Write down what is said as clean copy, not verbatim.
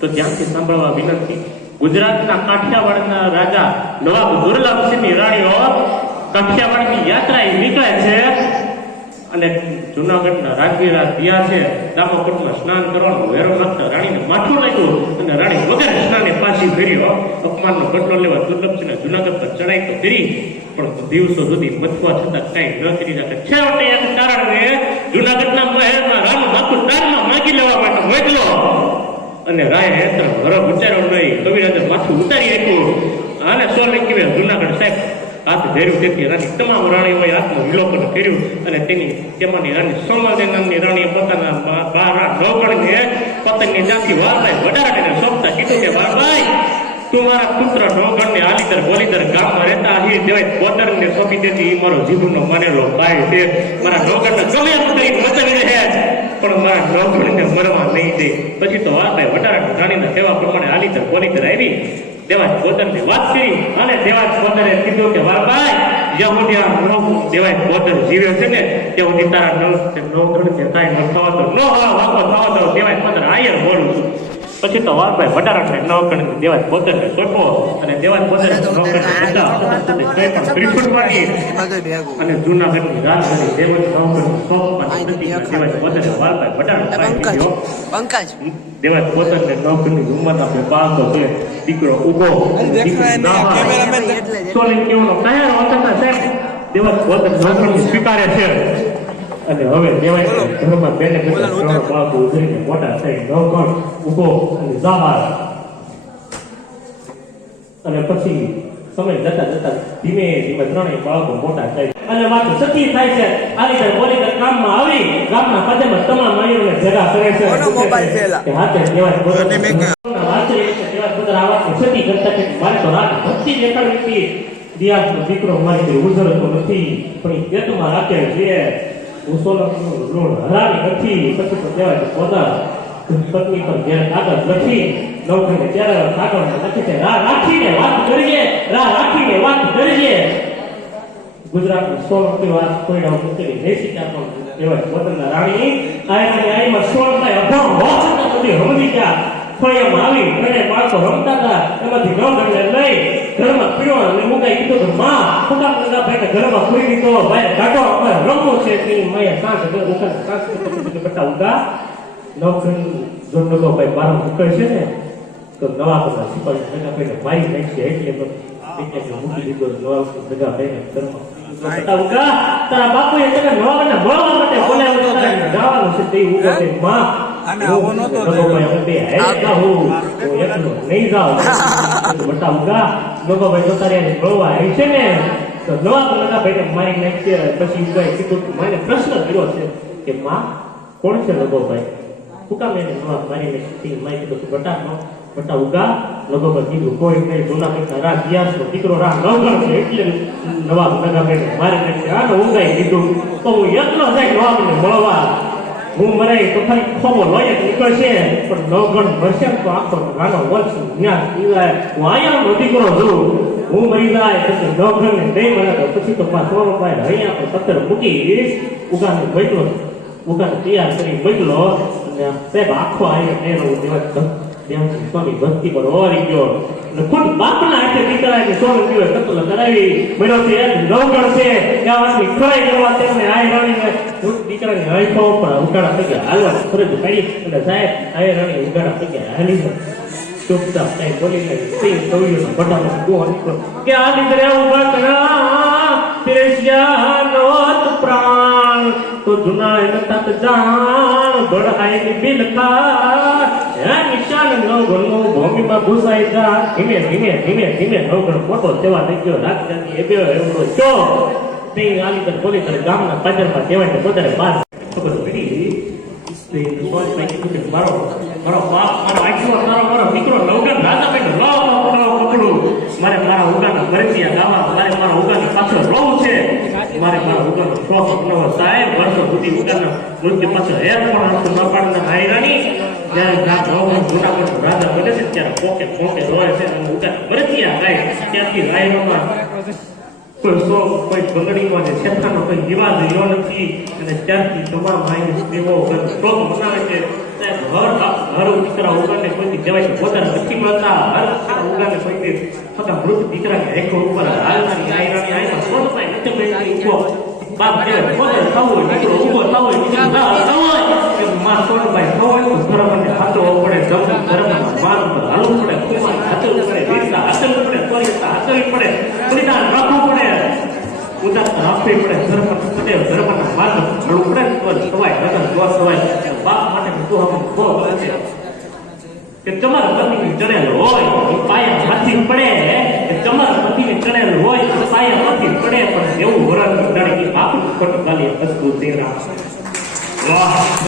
તો ધ્યાનથી સાંભળવા વિનંતી. ગુજરાતના કાઠિયાવાડના રાજા નવાબ દુર્લભસિંહની રાણીઓ કાઠિયાવાડની યાત્રા નીકળે છે અને જુનાગઢના રાજવીરા ત્યાં છે દામોકુંડમાં સ્નાન કરવાનું વેરો નાખતા રાણીને માથું લાગ્યું અને રાણી વગર સ્નાને પાછી ફેર્યો. અપમાનનો બદલો લેવા દુર્લભસિંહને જુનાગઢ પર ચડાઈ તો ફેરી, પણ દિવસો સુધી મથવા છતાં કઈ ન કરી શકે. છેવટે એક કારણે જુનાગઢના મહેલમાં રાનું માથું દાનમાં માગી લેવા માટે મોકલો અને રાય હેતર હરખ ઉચ્ચાર્યો નહીં. કવિરાજે માથું ઉતારી આપ્યું અને સોલંકી જુનાગઢ સાહેબ હાથ ધેર્યું. તેથી રાણી તમામ રાણીઓએ હાથનું વિલોપન કર્યું અને તેમાંની રાણી સોમાલી નામની રાણીએ પોતાના 12 નવગણને પતંગની જાતિ વારભાઈ વડારાને સોંપતા કીધું કે વારભાઈ, તું મારા પુત્ર નવગણને આલીદર ગોલીદર ગામમાં રહેતા અહીં દેવાય પોદરને સોંપી દેતી. એ મારો જીવનનો માનેલો ભાઈ છે. મારા નવગણને ગમે એમ કરી મચાવી રહે પણ મારા નવગણને મરવા નહીં દે. પછી તો વારભાઈ વડારા રાણીના કહેવા પ્રમાણે આલીદર ગોલીદર આવી દેવાજ પોદરની વાત કરી અને દેવાજ પોદરે કીધું કે વારભાઈ, જ્યાં સુધી આ દેવાજ પોદર જીવ્યો છે ને ત્યાં સુધી તારા નવગણ કાંઈ ન થવા દો, ન વાંકો થવા દો. દેવાજ પોદર આયર બોલું છું. પછી તો વારભાઈ વડારાને નવગણ દેવાજ પોદરને સોંપો અને દેવાજ પોદરે અને જૂનાગઢની રાજધાની દેવાજ નવગણ સોંપવાની દેવાજ પોદરે વારભાઈ વડારાને દેવાજ પોદરને નવગણની ઉંમરના બે બાળકો છે. દીકરો ઉગો સોલંકીઓનો કયા હોતા સાહેબ દેવાજ પોદર નવગણને સ્વીકારે છે. અને હવે દેવાય ઘરમાં બેને ત્રણ બાળકો ઉધરીને મોટા થઈ નવગણ ઉભો અને જાબાર. અને પછી સમય જતા જતા ધીમે ધીમે ત્રણેય બાળકો મોટા થાય અને વાત સતી થાય છે. આલીદર બોલીદર ગામમાં આવી ગામના પદમાં તમામ માળીઓને ભેગા કરે છે કે હાથે દેવાય પોદર દેવાય પોદર આ વાત સતી કરતા કે મારે તો રાત ભક્તિ દેખાડવી હતી. દિયાસનો દીકરો મારી કોઈ ઉજળતો નથી પણ એ પેટમાં રાખે છે. હરાવી નથી. પછી તો કહેવાય પોતા પત્ની પર ઘેર કાગળ લખી નવગણને ત્યારે કાગળ લખી છે રાહ રાખીને વાત કરીએ, રાહ રાખીને વાત કરીએ. ગુજરાતની સોળમી વાત કોઈના મૂકેલી દેશી પણ કહેવાય પોતાના રાણી આઈમાં 16 અભાવ હોવા બધી હમજી ગયા. ફળિયામાં આવી મને બાળકો રમતા હતા એમાંથી નવગણને લઈ ઘરમાં પીડ્યો અને મુકાઈ કીધું કે માં ફૂટા પગા ભાઈને ઘરમાં પૂરી દીધો ભાઈ કાઢો અમારે રમવું છે. તેની માયા સાસ બેટા ઉગા નવગણ જો નતો ભાઈ બાર મૂકે છે ને તો નવા બધા સિપાહી ભેગા ભાઈને મારી નાખશે એટલે મૂકી દીધો નવા ભેગા ભાઈને ઘરમાં. બેટા ઉગા તારા બાપુએ તને નવાને મળવા માટે બોલાવ્યો જવાનું છે તે ઉગો છે માં અને આવો નતો નહીં જાવ બટા ઉગા લોકો ભાઈ જોતારિયાને મળવા આવી છે ને તો નવા લગા ભાઈને મારી નાખશે. પછી ઉગાએ કીધું મને પ્રશ્ન કર્યો છે કે માં કોણ છે લગો ભાઈ, શું કામ એને નવા મારી નાખી? મારી કીધું બટા ઉગા લગો ભાઈ કીધું કોઈ નહીં જૂનાગઢના રાજ દિયાસનો દીકરો રાહ નવગણ છે એટલે નવા લગા ભાઈને મારી નાખશે. આને ઉગાએ કીધું તો હું એટલો જાય નવાબને મળવા હું મરાય તો ખાલી ખોબો લોહી નીકળશે પણ નવગણ મરશે તો આખો નાનો વંશ ન્યાસ પીવાય. હું આયાનો દીકરો છું, હું મરી જાય પછી નવગણને નહીં મળે તો પછી તો સોળભાઈ અહીંયા પણ પથ્થર મૂકી ઉગાને મોકલો, ઉગાને તૈયાર કરી મોકલો અને સાહેબ આખો આવ્યો એનો દેવાજ સ્વામી ભક્તિ પર ઓરી ગયો અને ખુદ બાપના હાથે દીકરાને સોળંકીઓએ કતલ કરાવી મળ્યો છે. નવગણ છે ત્યાં વાતની ખરાઈ કરવા તેમને આય રાણીને દીકરાને હાઈફો પર ઉગાડા થઈ ગયા હાલવા ફરજ પાડી અને સાહેબ આય રાણી ઉગાડા થઈ ગયા હાલી ચૂપચાપ કઈ બોલી નહીં કવિઓના બટામાં ગો નીકળો કે આ દીકરે ઉભા કરા તિરસ્યા નોત પ્રાણ તો જુના તત જાણ બળાઈ બિલકા નિશાન નવગણનો ભૂમિમાં ઘુસાઈ જા. ધીમે ધીમે ધીમે ધીમે નવગણ મોટો સેવા થઈ ગયો. રાજધાની એ બે એવડો ચો તે આલીદર બોલીદર ગામના પાદરમાં દેવાય પોતાને બાર ખબર પડી મારો બાપ મારો આખો મારો દીકરો નવગણ રાજા ભાઈ પકડું મારે મારા ઉગાના ભરતિયા ગાવા મારે મારા ઉગાની પાછળ રહું છે. મારે મારા ઉગાનો શોખ અપનાવો સાહેબ. વર્ષો સુધી ઉગાના મૃત્યુ પાછળ હેર પણ માપાડના ભાઈ રાણી જ્યારે જૂનાગઢ રાજા બને છે ત્યારે પોકે પોકે રોય છે અને ઉગા ભરતિયા ગાય ત્યાંથી રાયરોમાં કોઈ બંગડીમાં ને છેતાનો કોઈ વિવાદ રહ્યો નથી અને ત્યારથી તમામ માહિતી સ્ત્રીઓ શોખ બનાવે છે. ઘર દીકરા ઉગાને કોઈ જવાય પોતાના પછી મળતા હર ઉગાને કોઈ છતાં મૃત દીકરાને રેખો ઉપર હાલનારી આયરાની આયમાં સ્વરૂપાય નથી બેઠી ઉભો બાપ જે પોતે થવું દીકરો ઉભો થવો દીકરો ના થવો કે માં સ્વરૂપાય થવો તો ધર્મને હાથો પડે ધર્મના માન પર હાલવું પડે કુમાર હાથલ પડે વીરતા હાથલ પડે ત્વરિતા હાથલ પડે બલિદાન રાખવું પડે ઉદાસ રાખવી પડે ધર્મના માર્ગ હાલવું પડે તો થવાય નગર દોષ થવાય બાપ માટે બધું આપણે બહુ છે કે તમારા પતિની ચડેલ હોય એ પાયા માંથી પડે કે તમારા પતિની ચડેલ હોય તો પાયા માંથી પડે પણ એવું વરણ ચડે કે બાપ ખોટું ગાલી અસ્તુ તેરા વાહ